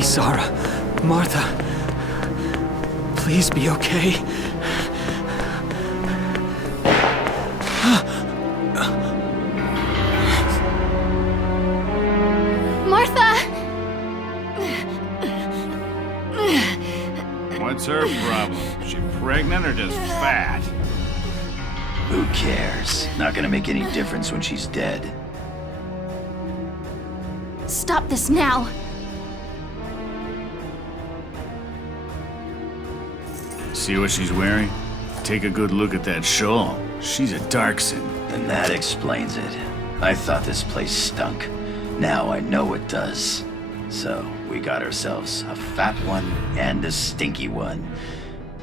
Isara, Martha, please be okay. Martha! What's her problem? Is she pregnant or just fat? Who cares? Not gonna make any difference when she's dead. Stop this now! See what she's wearing? Take a good look at that shawl. She's a Darkson. And that explains it. I thought this place stunk. Now I know it does. So, we got ourselves a fat one and a stinky one.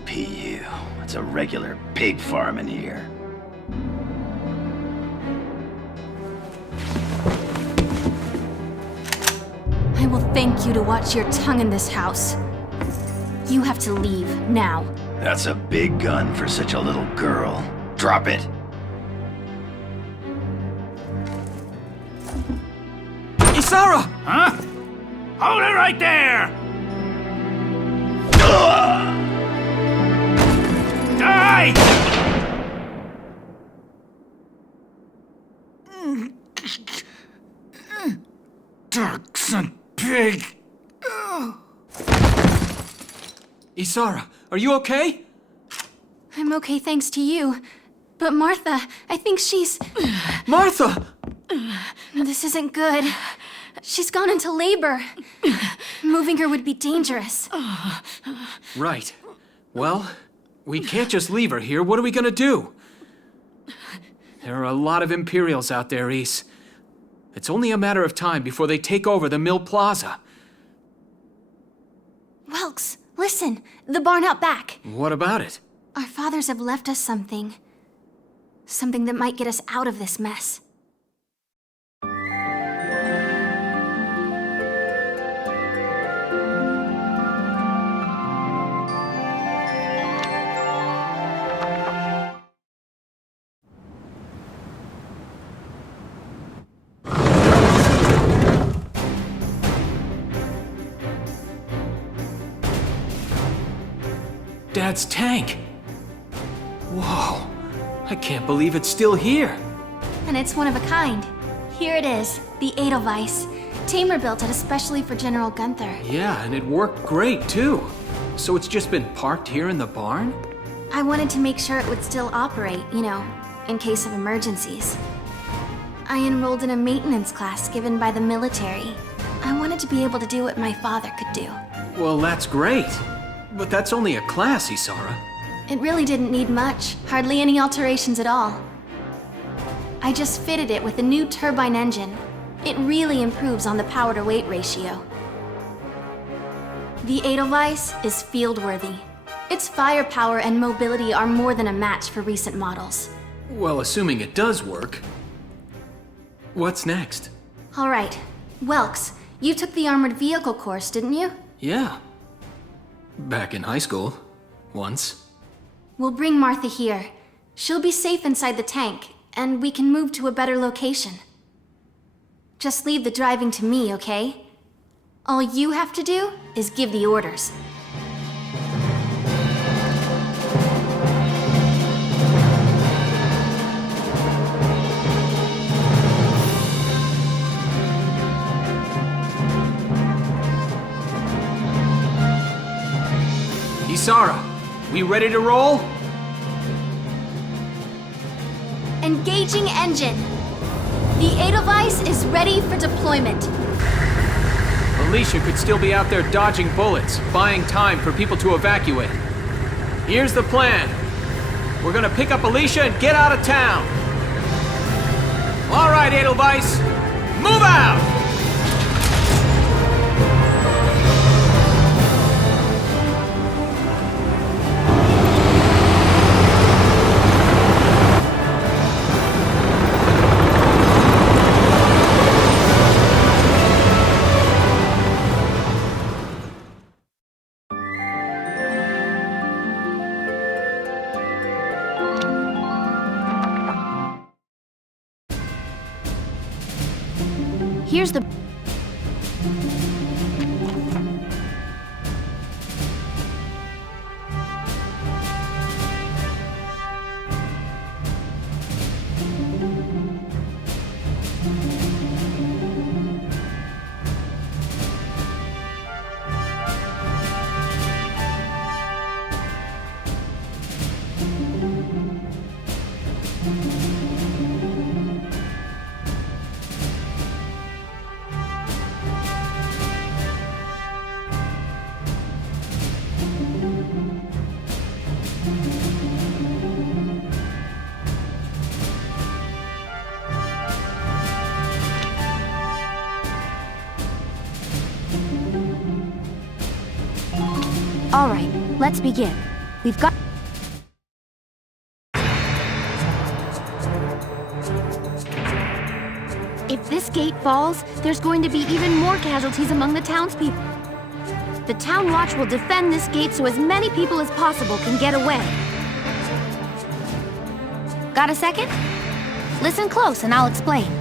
PU. It's a regular pig farm in here. I will thank you to watch your tongue in this house. You have to leave, now. That's a big gun for such a little girl. Drop it. Isara! Huh? Hold it right there! Die! Darkson pig! Isara, are you okay? I'm okay thanks to you. But Martha, I think she's... Martha! This isn't good. She's gone into labor. Moving her would be dangerous. Right. Well, we can't just leave her here. What are we gonna do? There are a lot of Imperials out there, Ys. It's only a matter of time before they take over the Mill Plaza. Welks, listen. The barn out back. What about it? Our fathers have left us something. Something that might get us out of this mess. Dad's tank. Whoa. I can't believe it's still here. And it's one of a kind. Here it is, the Edelweiss. Tamer built it especially for General Gunther. Yeah, and it worked great, too. So it's just been parked here in the barn? I wanted to make sure it would still operate, you know, in case of emergencies. I enrolled in a maintenance class given by the military. I wanted to be able to do what my father could do. Well, that's great. But that's only a class, Isara. It really didn't need much, hardly any alterations at all. I just fitted it with a new turbine engine. It really improves on the power-to-weight ratio. The Edelweiss is field-worthy. Its firepower and mobility are more than a match for recent models. Well, assuming it does work. What's next? All right. Welks, you took the armored vehicle course, didn't you? Yeah. Back in high school. Once. We'll bring Martha here. She'll be safe inside the tank, and we can move to a better location. Just leave the driving to me, okay? All you have to do is give the orders. Isara, we ready to roll? Engaging engine. The Edelweiss is ready for deployment. Alicia could still be out there dodging bullets, buying time for people to evacuate. Here's the plan. We're gonna pick up Alicia and get out of town. All right, Edelweiss, move out! Here's the... All right, let's begin. We've got... If this gate falls, there's going to be even more casualties among the townspeople. The Town Watch will defend this gate so as many people as possible can get away. Got a second? Listen close and I'll explain.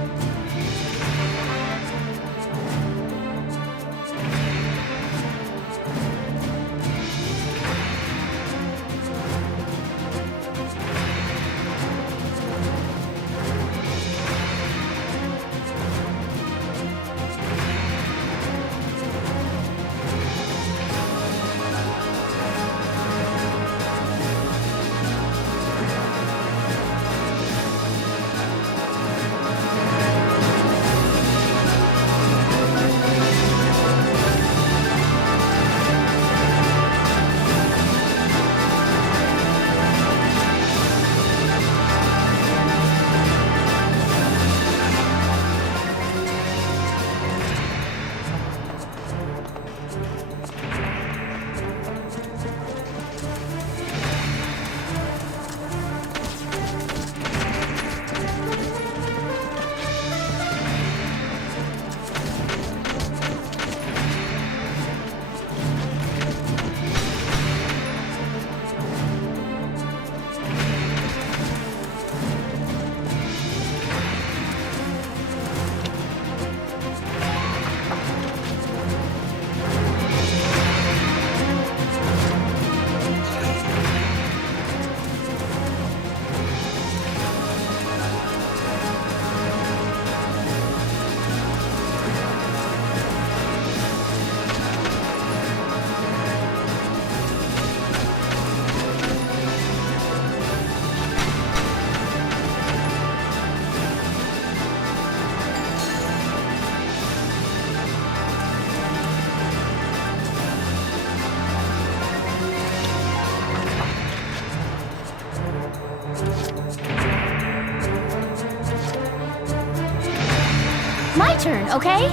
My turn, okay?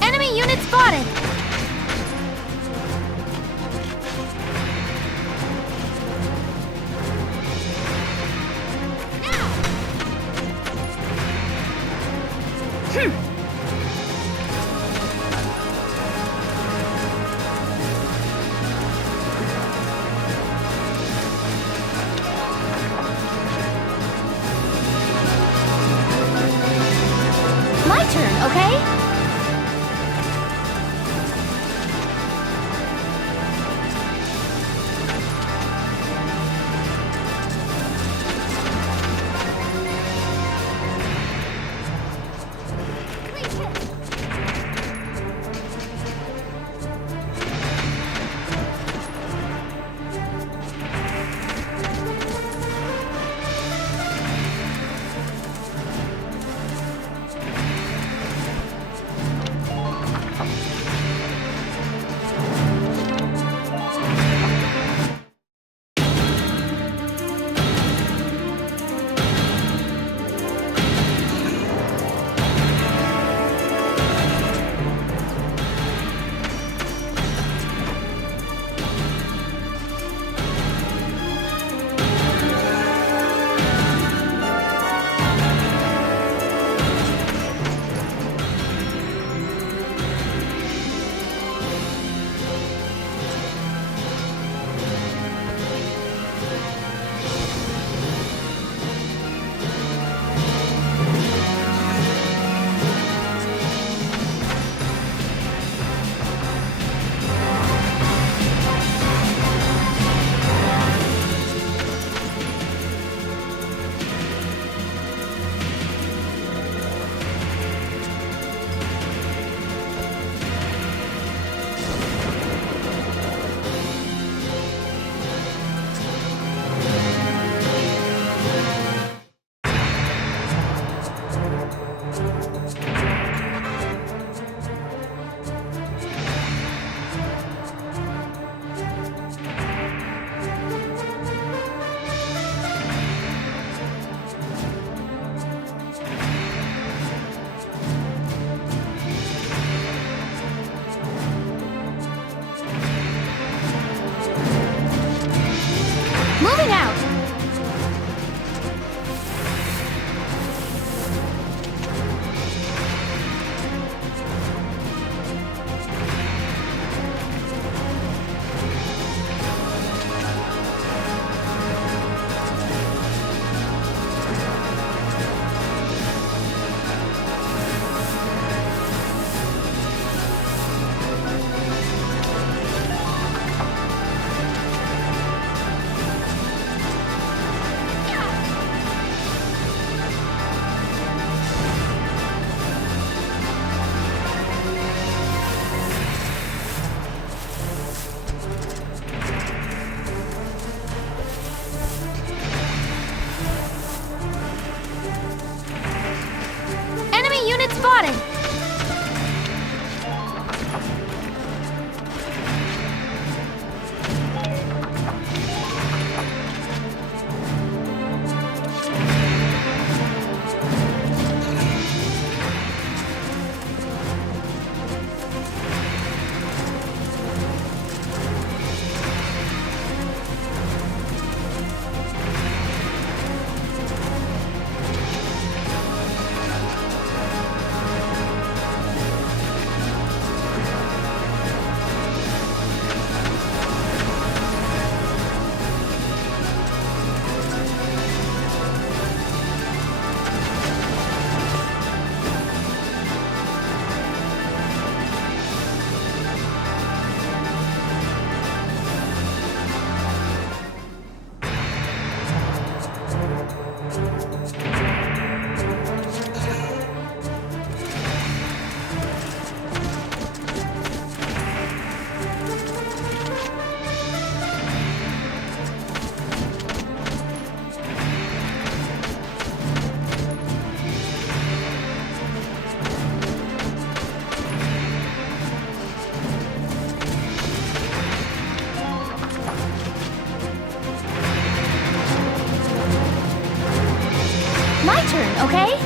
Enemy unit spotted! My turn, okay? Moving out! Enemy unit spotted! My turn, okay?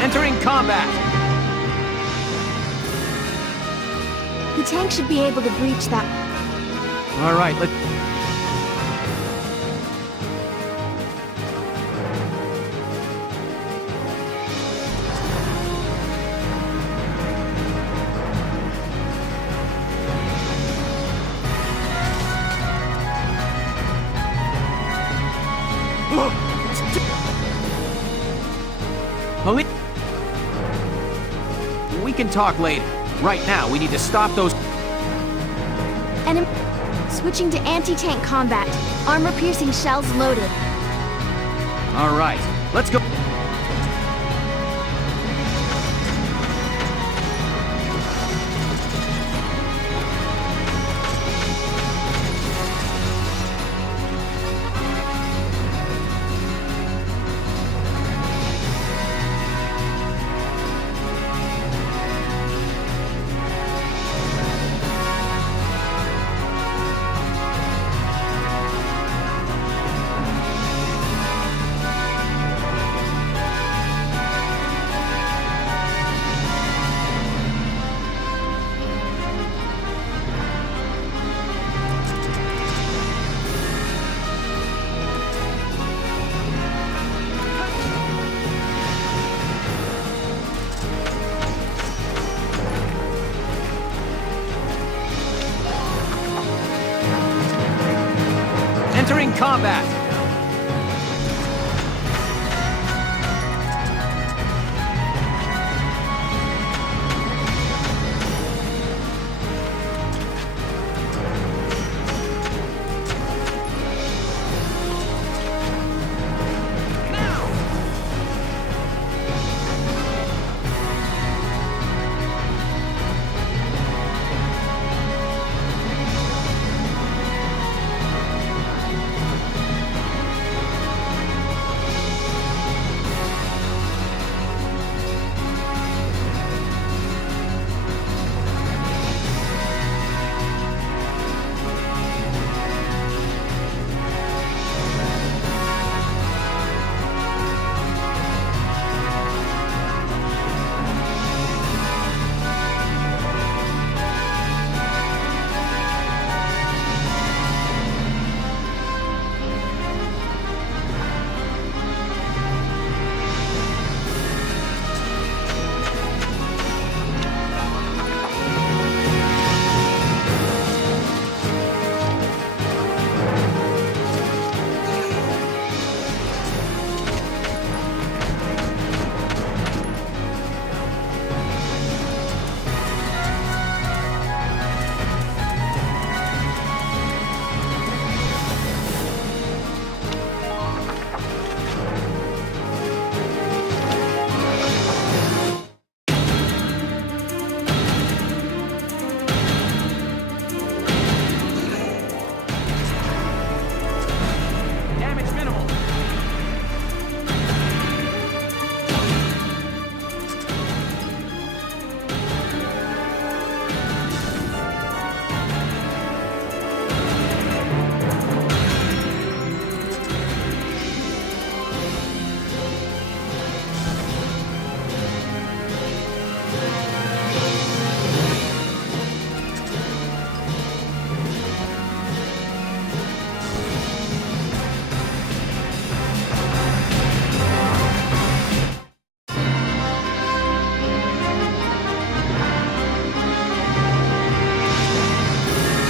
Entering combat! The tank should be able to breach that. All right, let's... We can talk later. Right now, we need to stop those... Enemy. Switching to anti-tank combat. Armor-piercing shells loaded. All right, let's go. combat!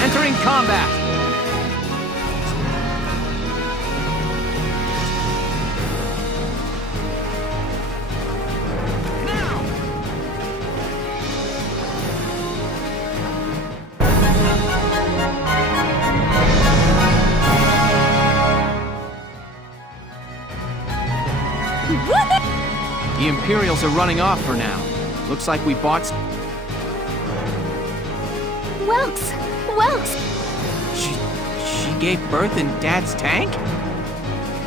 Entering combat! The Imperials are running off for now. Looks like we bought Welks! Welks! She gave birth in Dad's tank?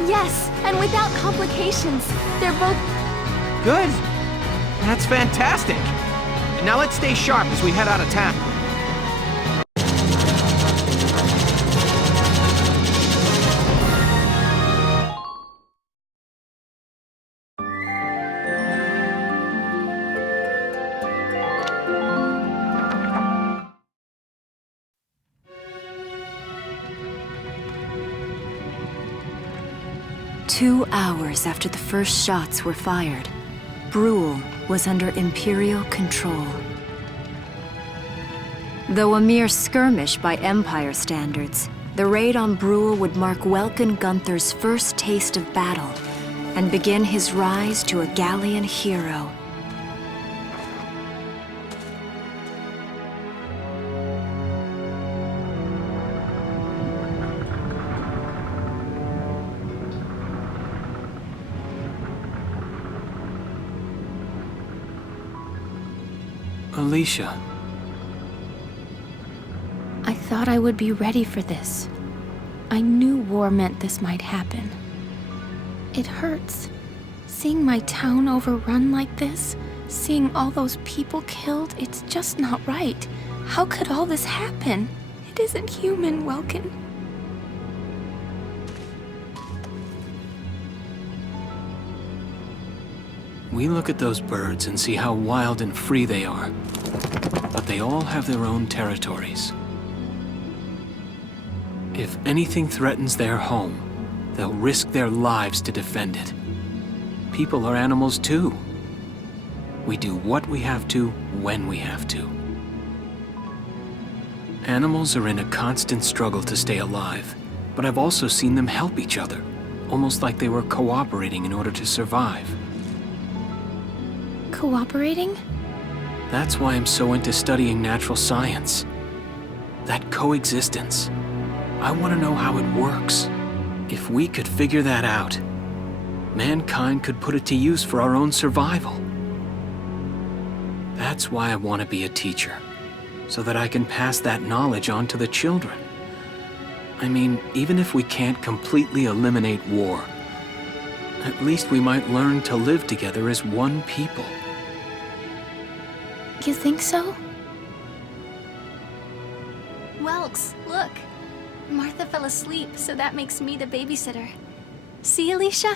Yes, and without complications. They're both... Good. That's fantastic. Now let's stay sharp as we head out of town. 2 hours after the first shots were fired, Brule was under Imperial control. Though a mere skirmish by Empire standards, the raid on Brule would mark Welkin Gunther's first taste of battle and begin his rise to a Gallian hero. Alicia. I thought I would be ready for this. I knew war meant this might happen. It hurts. Seeing my town overrun like this, seeing all those people killed, it's just not right. How could all this happen? It isn't human, Welkin. We look at those birds and see how wild and free they are. But they all have their own territories. If anything threatens their home, they'll risk their lives to defend it. People are animals too. We do what we have to, when we have to. Animals are in a constant struggle to stay alive, but I've also seen them help each other, almost like they were cooperating in order to survive. Cooperating? That's why I'm so into studying natural science. That coexistence. I want to know how it works. If we could figure that out, mankind could put it to use for our own survival. That's why I want to be a teacher, so that I can pass that knowledge on to the children. I mean, even if we can't completely eliminate war, at least we might learn to live together as one people. You think so? Welks, look. Martha fell asleep, so that makes me the babysitter. See, Alicia?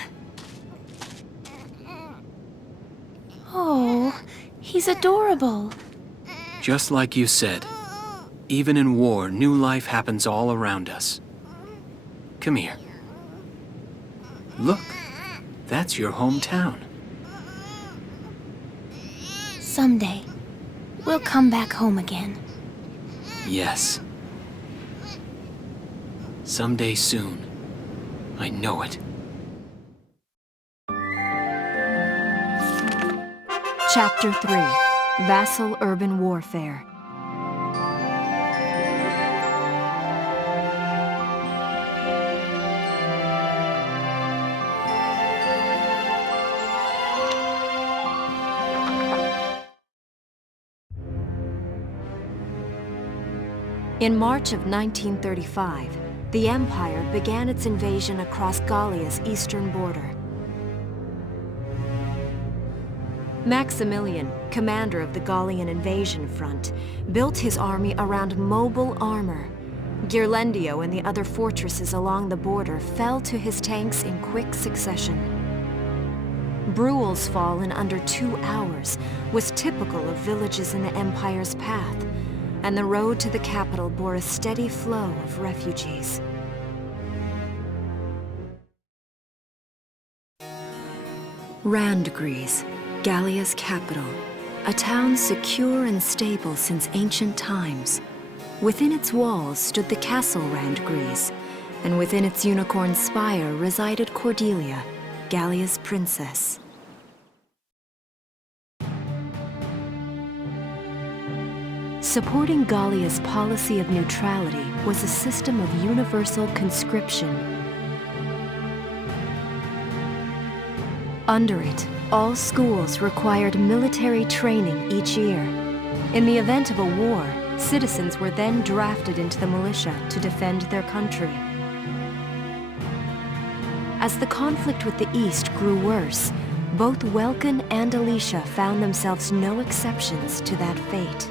Oh, he's adorable. Just like you said, even in war, new life happens all around us. Come here. Look, that's your hometown. Someday, we'll come back home again. Yes. Someday soon. I know it. Chapter 3: Vassal Urban Warfare. In March of 1935, the Empire began its invasion across Gallia's eastern border. Maximilian, commander of the Gallian invasion front, built his army around mobile armor. Ghirlandaio and the other fortresses along the border fell to his tanks in quick succession. Bruhl's fall in under 2 hours was typical of villages in the Empire's path, and the road to the capital bore a steady flow of refugees. Randgries, Gallia's capital, a town secure and stable since ancient times. Within its walls stood the castle Randgries, and within its unicorn spire resided Cordelia, Gallia's princess. Supporting Gallia's policy of neutrality was a system of universal conscription. Under it, all schools required military training each year. In the event of a war, citizens were then drafted into the militia to defend their country. As the conflict with the East grew worse, both Welkin and Alicia found themselves no exceptions to that fate.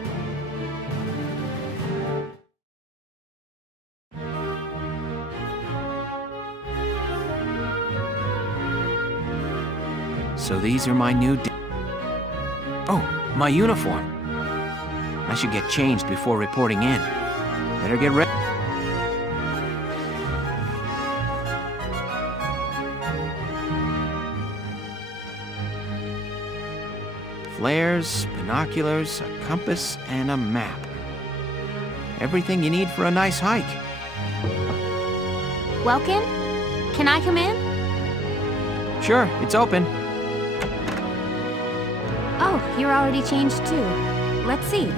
So these are my new Oh, my uniform. I should get changed before reporting in. Better get ready. Flares, binoculars, a compass, and a map. Everything you need for a nice hike. Welkin? Can I come in? Sure, it's open. Oh, you're already changed too. Let's see.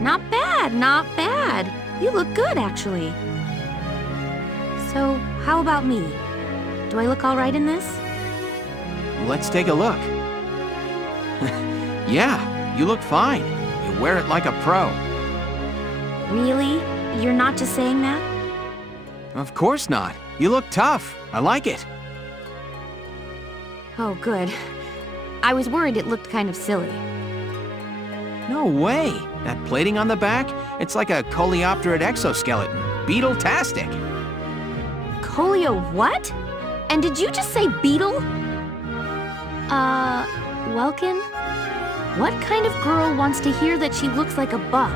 Not bad, not bad. You look good, actually. So, how about me? Do I look all right in this? Let's take a look. Yeah, you look fine. You wear it like a pro. Really? You're not just saying that? Of course not. You look tough. I like it. Oh, good. I was worried it looked kind of silly. No way. That plating on the back, it's like a coleopterate exoskeleton. Beetle-tastic. Coleo what? And did you just say beetle? Welkin? What kind of girl wants to hear that she looks like a bug?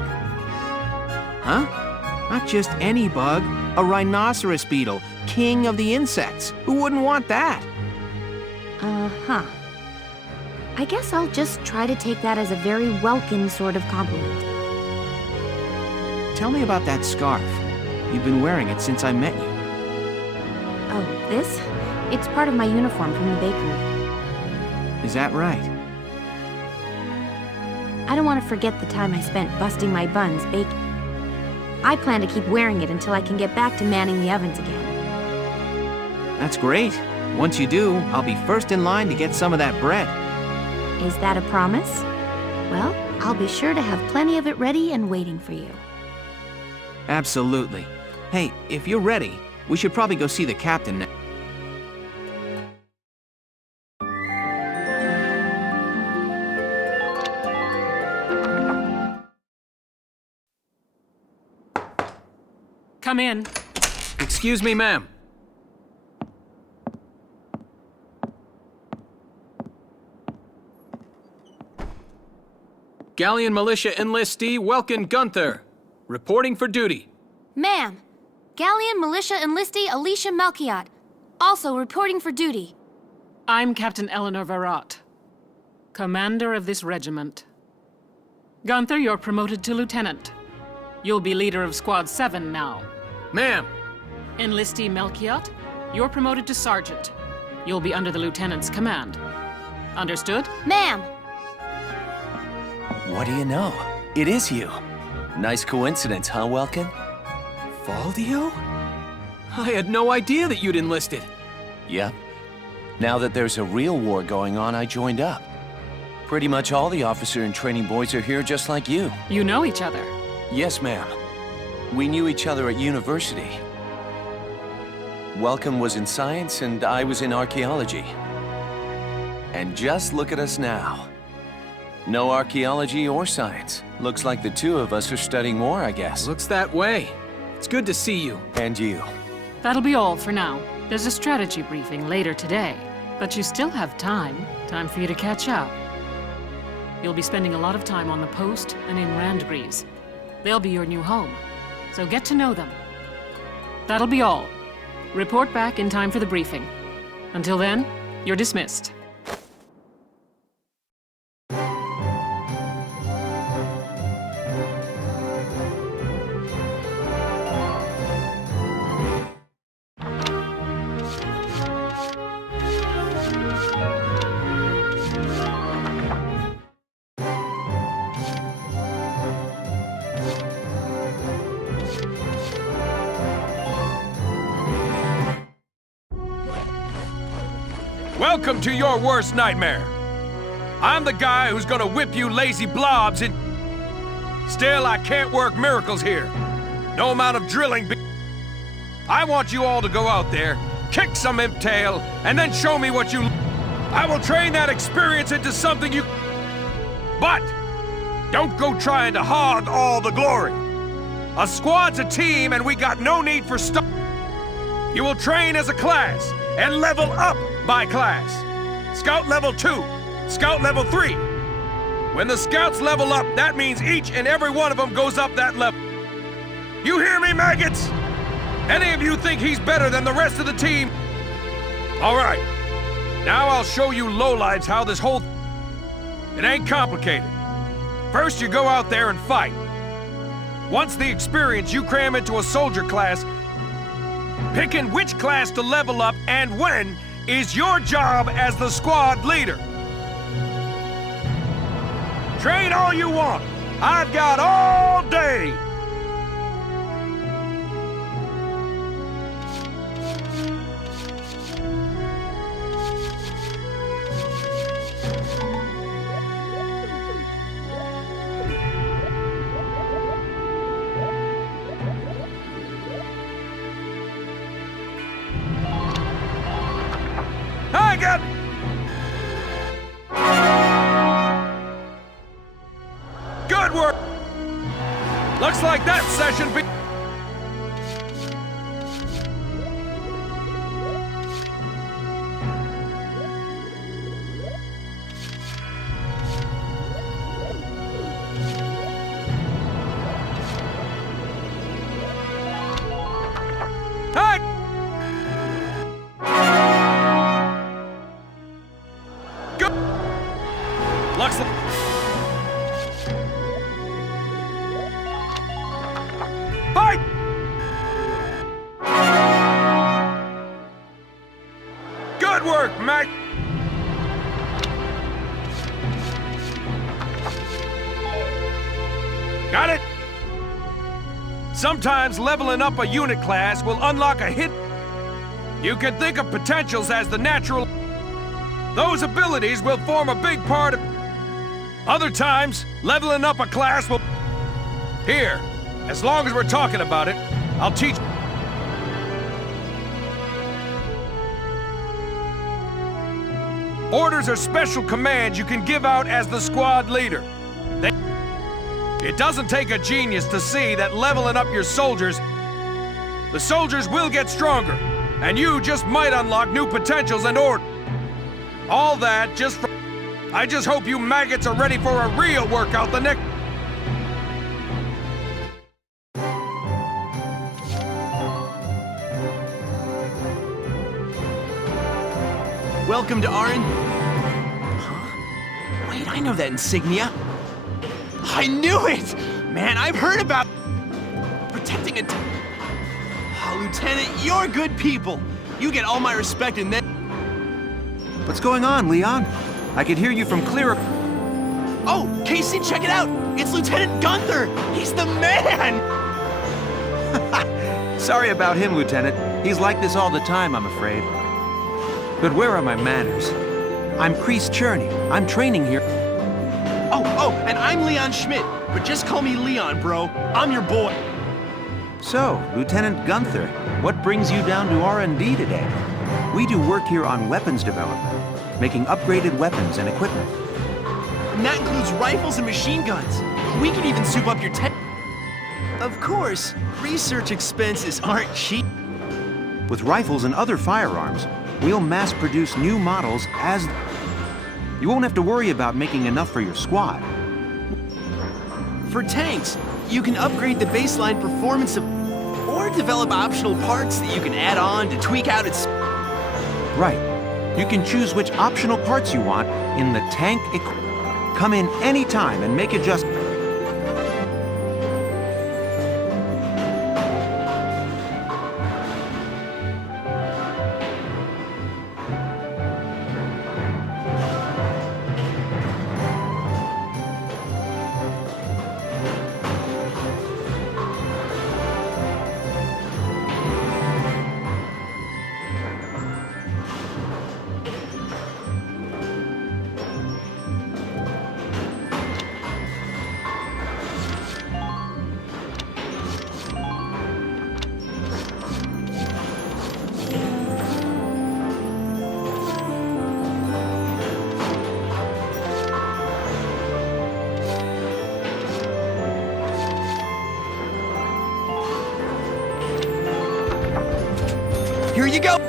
Huh? Not just any bug. A rhinoceros beetle, king of the insects. Who wouldn't want that? Uh-huh. I guess I'll just try to take that as a very Welkin sort of compliment. Tell me about that scarf. You've been wearing it since I met you. It's part of my uniform from the bakery. Is that right? I don't want to forget the time I spent busting my buns baking. I plan to keep wearing it until I can get back to manning the ovens again. That's great. Once you do, I'll be first in line to get some of that bread. Is that a promise? Well, I'll be sure to have plenty of it ready and waiting for you. Absolutely. Hey, if you're ready, we should probably go see the captain. Come in. Excuse me, ma'am. Galleon Militia Enlistee Welkin Gunther, reporting for duty. Ma'am, Galleon Militia Enlistee Alicia Melchiot, also reporting for duty. I'm Captain Eleanor Varrot, commander of this regiment. Gunther, you're promoted to lieutenant. You'll be leader of Squad 7 now. Ma'am. Enlistee Melchiot, you're promoted to sergeant. You'll be under the lieutenant's command. Understood? Ma'am! What do you know? It is you. Nice coincidence, huh, Welkin? Valdio? I had no idea that you'd enlisted. Yep. Now that there's a real war going on, I joined up. Pretty much all the officer and training boys are here just like you. You know each other? Yes, ma'am. We knew each other at university. Welcome was in science and I was in archaeology. And just look at us now. No archaeology or science. Looks like the two of us are studying war, I guess. Looks that way. It's good to see you. And you. That'll be all for now. There's a strategy briefing later today. But you still have time. Time for you to catch up. You'll be spending a lot of time on the post and in Randgreaves. They'll be your new home. So get to know them. That'll be all. Report back in time for the briefing. Until then, you're dismissed. Welcome to your worst nightmare. I'm the guy who's gonna whip you lazy blobs in. Still, I can't work miracles here. No amount of drilling. I want you all to go out there, kick some imp tail, and then show me what you. I will train that experience into something you. But don't go trying to hog all the glory. A squad's a team, and we got no need for stuff. You will train as a class and level up by class. Scout level 2, Scout level 3. When the scouts level up, that means each and every one of them goes up that level. You hear me, maggots? Any of you think he's better than the rest of the team? All right. Now I'll show you lowlives how this whole... It ain't complicated. First, you go out there and fight. Once the experience you cram into a soldier class, picking which class to level up and when is your job as the squad leader. Train all you want. I've got all day. I got... Good work! Looks like that session be... Hey! Go! Looks like... Got it? Sometimes leveling up a unit class will unlock a hit. You can think of potentials as the natural. Those abilities will form a big part of. Other times, leveling up a class will. Here, as long as we're talking about it, I'll teach. Orders are special commands you can give out as the squad leader. It doesn't take a genius to see that leveling up your soldiers, the soldiers will get stronger, and you just might unlock new potentials and orders. All that just for. I just hope you maggots are ready for a real workout the next. Welcome to Arn. Huh? Wait, I know that insignia. I knew it! Man, I've heard about protecting a. Oh, Lieutenant, you're good people. You get all my respect and then. What's going on, Leon? I could hear you from clear. Oh, Casey, check it out! It's Lieutenant Gunther! He's the man! Sorry about him, Lieutenant. He's like this all the time, I'm afraid. But where are my manners? I'm Kreese Cherney. I'm training here. Oh, and I'm Leon Schmidt, but just call me Leon, bro. I'm your boy. So, Lieutenant Gunther, what brings you down to R&D today? We do work here on weapons development, making upgraded weapons and equipment. And that includes rifles and machine guns. We can even soup up your tech. Of course, research expenses aren't cheap. With rifles and other firearms, we'll mass-produce new models as... You won't have to worry about making enough for your squad. For tanks, you can upgrade the baseline performance of... or develop optional parts that you can add on to tweak out its... Right. You can choose which optional parts you want in the tank Come in anytime and make adjustments. Here you go!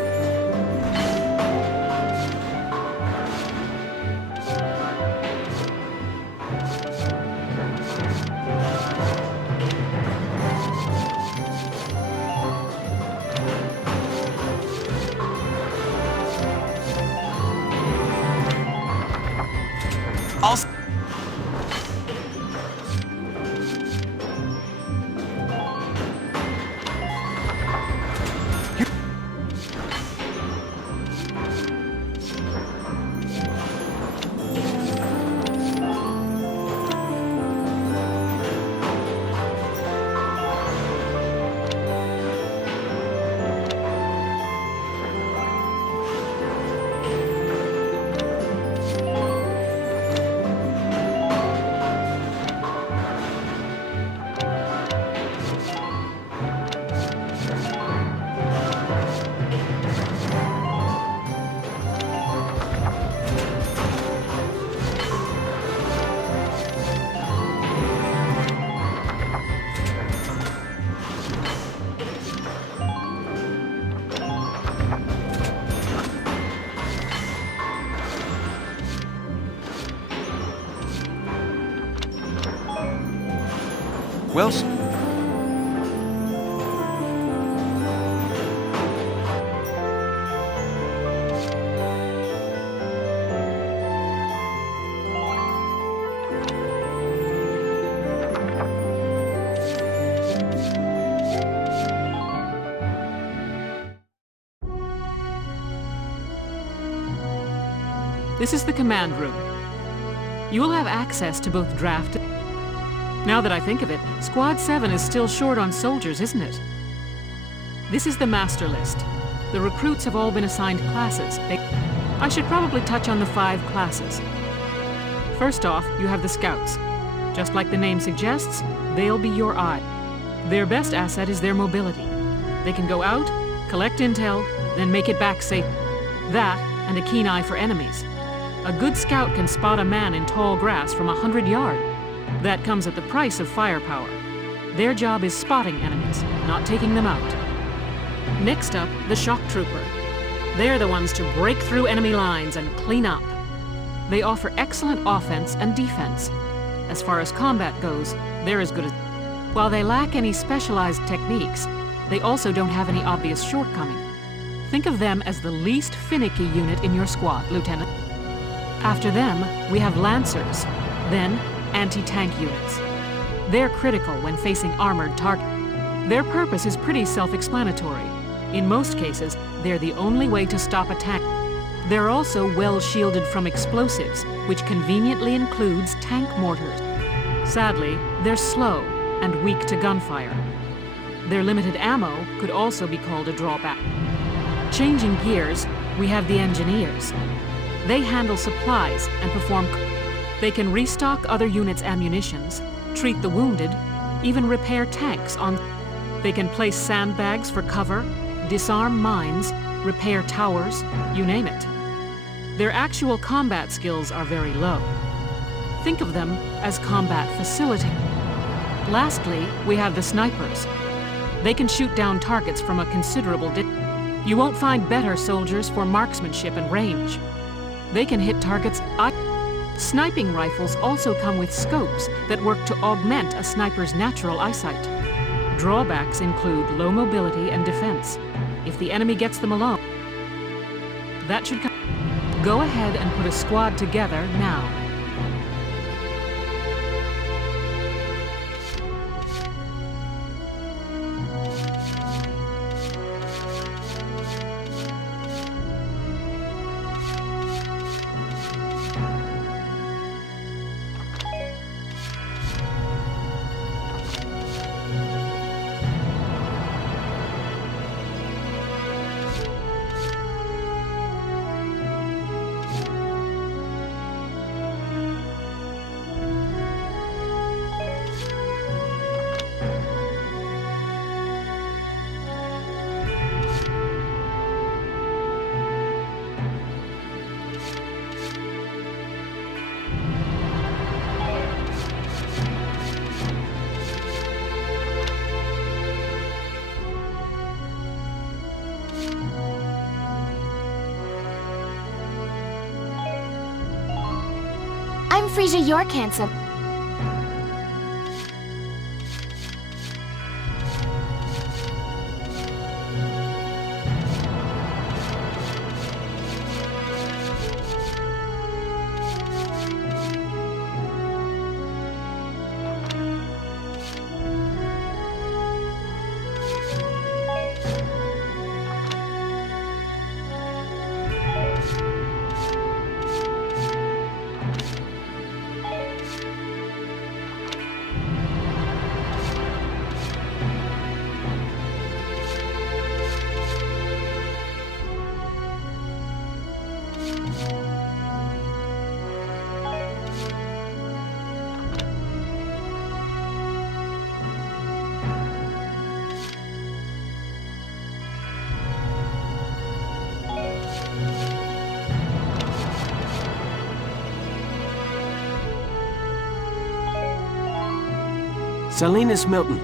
Well, This is the command room. You will have access to both draft. Now that I think of it, Squad 7 is still short on soldiers, isn't it? This is the master list. The recruits have all been assigned classes. I should probably touch on the 5 classes. First off, you have the scouts. Just like the name suggests, they'll be your eye. Their best asset is their mobility. They can go out, collect intel, then make it back safe. That, and a keen eye for enemies. A good scout can spot a man in tall grass from 100 yards. That comes at the price of firepower. Their job is spotting enemies, not taking them out. Next up, the shock trooper. They're the ones to break through enemy lines and clean up. They offer excellent offense and defense. As far as combat goes, they're as good as... While they lack any specialized techniques, they also don't have any obvious shortcoming. Think of them as the least finicky unit in your squad, Lieutenant. After them, we have Lancers, then anti-tank units. They're critical when facing armored targets. Their purpose is pretty self-explanatory. In most cases, they're the only way to stop a tank. They're also well shielded from explosives, which conveniently includes tank mortars. Sadly, they're slow and weak to gunfire. Their limited ammo could also be called a drawback. Changing gears, we have the engineers. They handle supplies and perform... They can restock other units' ammunitions, treat the wounded, even repair tanks on... They can place sandbags for cover, disarm mines, repair towers, you name it. Their actual combat skills are very low. Think of them as combat facility. Lastly, we have the snipers. They can shoot down targets from a considerable distance. You won't find better soldiers for marksmanship and range. They can hit targets. Sniping rifles also come with scopes that work to augment a sniper's natural eyesight. Drawbacks include low mobility and defense. If the enemy gets them alone, that should come. Go ahead and put a squad together now. I'm Frisia York Handsome. Salinas Milton.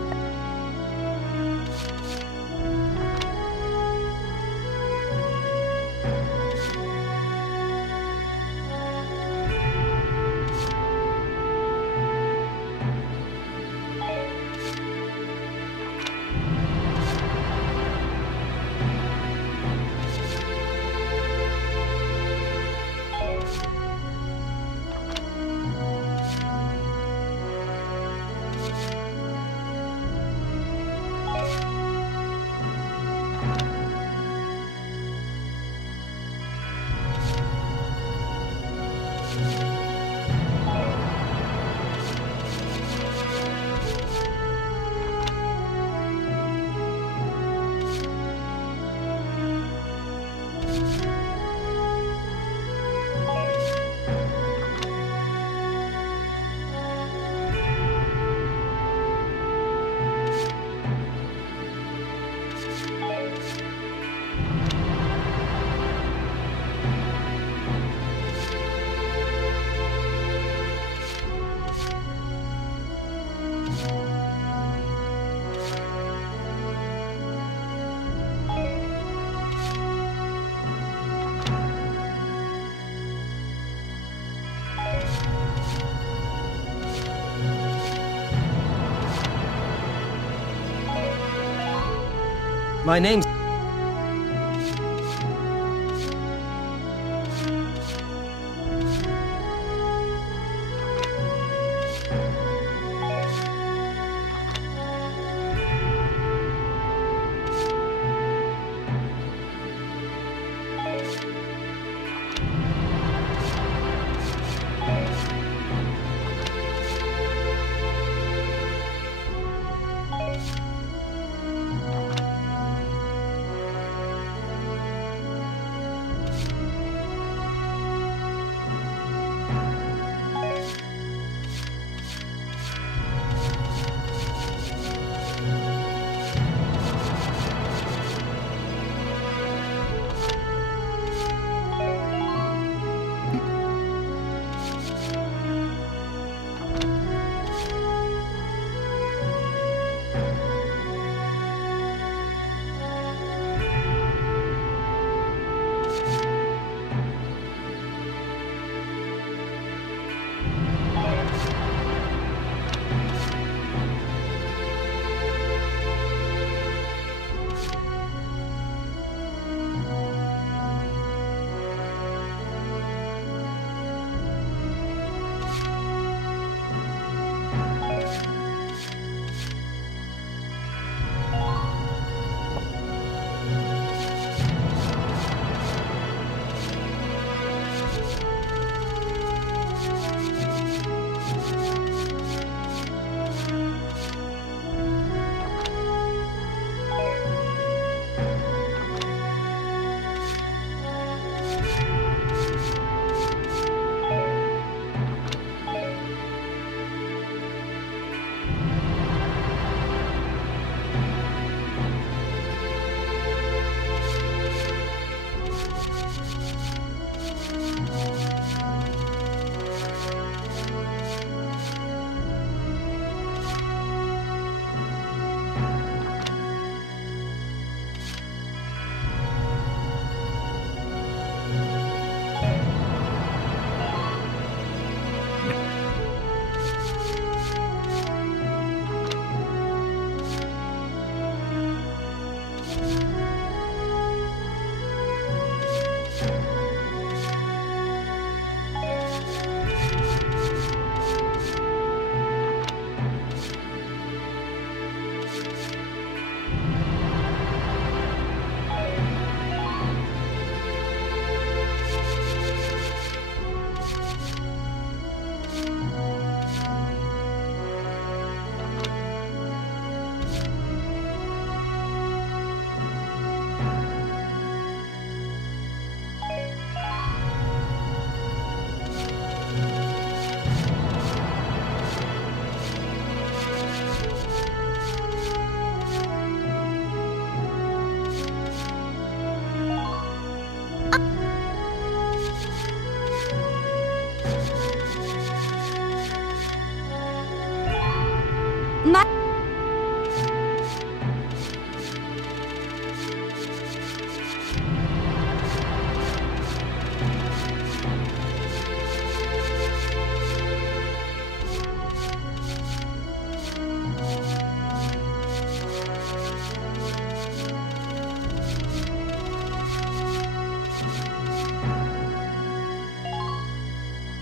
My name's...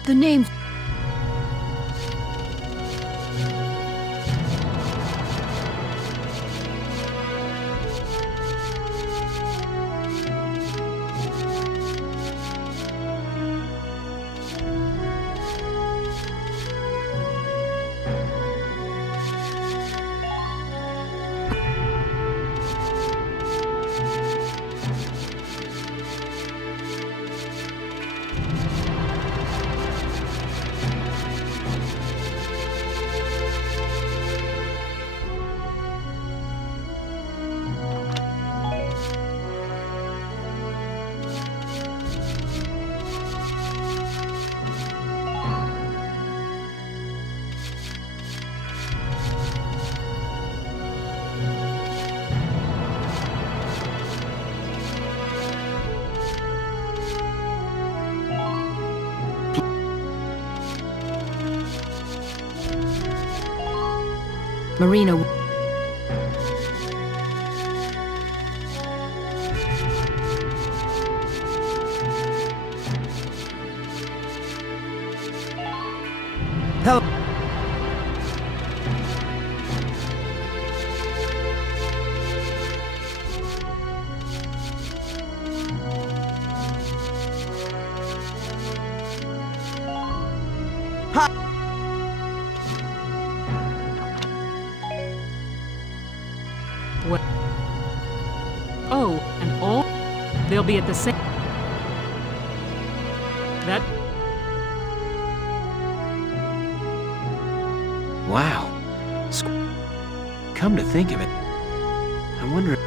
The name's... Marina. Hello. What? Oh, and all? They'll be at the same... That... Wow. Come to think of it, I wonder...